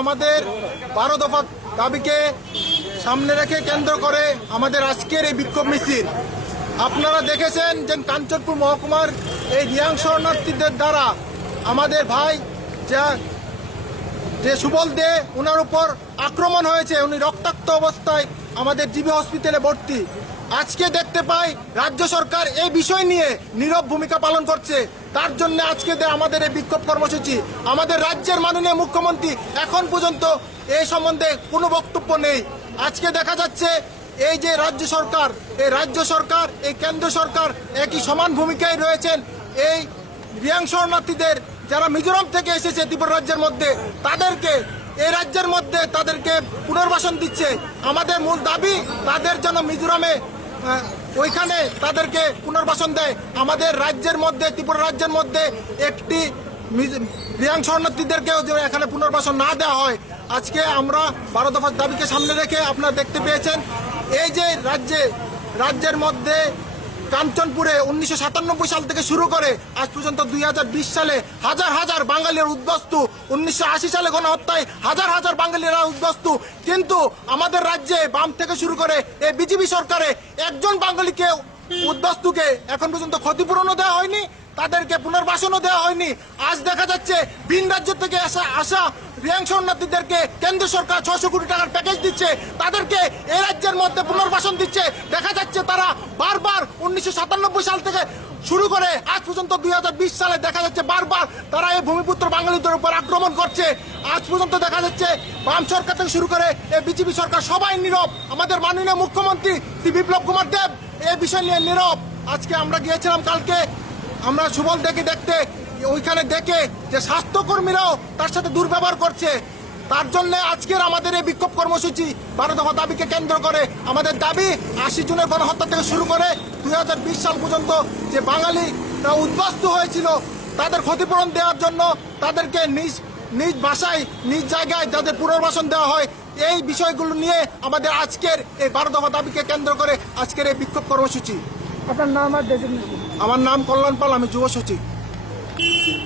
আমাদের 12 দফা দাবিকে সামনে রেখে কেন্দ্র করে আমাদের আজকের এই বিক্ষোভ মিছিল। আপনারা দেখেছেন যে কাঞ্চনপুর মহকুমার এই রিয়াং শরণার্থীদের দ্বারা আমাদের ভাই যে সুবল দে ওনার উপর আক্রমণ হয়েছে, উনি রক্তাক্ত অবস্থায় আমাদের জিবি হসপিটালে ভর্তি। আজকে দেখতে পাই রাজ্য সরকার এই বিষয় নিয়ে নীরব ভূমিকা পালন করছে। তার জন্য আজকে আমাদের এই বিক্ষোভ কর্মসূচি। আমাদের রাজ্যের মাননীয় মুখ্যমন্ত্রী এখন পর্যন্ত এই সম্বন্ধে কোনো বক্তব্য নেই। আজকে দেখা যাচ্ছে এই যে রাজ্য সরকার, এই কেন্দ্র সরকার একই সমান ভূমিকায় রয়েছেন। এই রিয়াং শরণার্থীদের যারা মিজোরাম থেকে এসেছে ত্রিপুরা রাজ্যের মধ্যে, তাদেরকে এই রাজ্যের মধ্যে তাদেরকে পুনর্বাসন দিচ্ছে। আমাদের মূল দাবি তাদের যেন মিজোরামে ওইখানে তাদেরকে পুনর্বাসন দেয়। আমাদের রাজ্যের মধ্যে, ত্রিপুরা রাজ্যের মধ্যে একটি রিয়াং শরণার্থীদেরকেও যেন এখানে পুনর্বাসন না দেওয়া হয়। আজকে আমরা 12 দফার দাবিকে সামনে রেখে আপনারা দেখতে পেয়েছেন এই যে রাজ্যের মধ্যে কাঞ্চনপুরে 1997 সাল থেকে শুরু করে আজ পর্যন্ত 2020 সালে হাজার হাজার বাঙালির উদ্বস্তু, 1980 সালে গণহত্যায় হাজার হাজার বাঙালিরা উদ্বস্তু। কিন্তু আমাদের রাজ্যে বাম থেকে শুরু করে এই বিজেপি সরকারে একজন বাঙালিকে উদ্বস্তুকে এখন পর্যন্ত ক্ষতিপূরণও দেওয়া হয়নি, তাদেরকে পুনর্বাসনও দেওয়া হয়নি। আজ দেখা যাচ্ছে ভিন রাজ্য থেকে আসা রিয়াং শরণার্থীদেরকে কেন্দ্র সরকার 600 কোটি টাকার প্যাকেজ দিচ্ছে, তাদেরকে এই রাজ্যের মধ্যে পুনর্বাসন দিচ্ছে। দেখা যাচ্ছে তারা বারবার 1997 সাল থেকে শুরু করে আজ পর্যন্ত 2020 সালে দেখা যাচ্ছে বারবার তারা এই ভূমিপুত্র বাঙালিদের উপর আক্রমণ করছে। আজ পর্যন্ত দেখা যাচ্ছে বাম সরকার থেকে শুরু করে এই বিজেপি সরকার সবাই নীরব। আমাদের মাননীয় মুখ্যমন্ত্রী শ্রী বিপ্লব কুমার দেব এই বিষয় নিয়ে নীরব। আজকে আমরা গিয়েছিলাম কালকে, আমরা সুবল দেখে দেখতে ওইখানে দেখে যে স্বাস্থ্যকর্মীরাও তার সাথে দুর্ব্যবহার করছে। তার জন্য আজকের আমাদের এই বিক্ষোভ কর্মসূচি 12 দফা দাবিকে কেন্দ্র করে। আমাদের দাবি 80 জনের গণহত্যা থেকে শুরু করে 2020 সাল পর্যন্ত যে বাঙালি উদ্বস্ত হয়েছিল তাদের ক্ষতিপূরণ দেওয়ার জন্য তাদেরকে নিজ বাসায় নিজ জায়গায় যাদের পুনর্বাসন দেওয়া হয়, এই বিষয়গুলো নিয়ে আমাদের আজকের এই 12 দফা দাবিকে কেন্দ্র করে আজকের এই বিক্ষোভ কর্মসূচি। আপনার নাম আর আমার নাম কল্যাণ পাল, আমি যুব সচিব।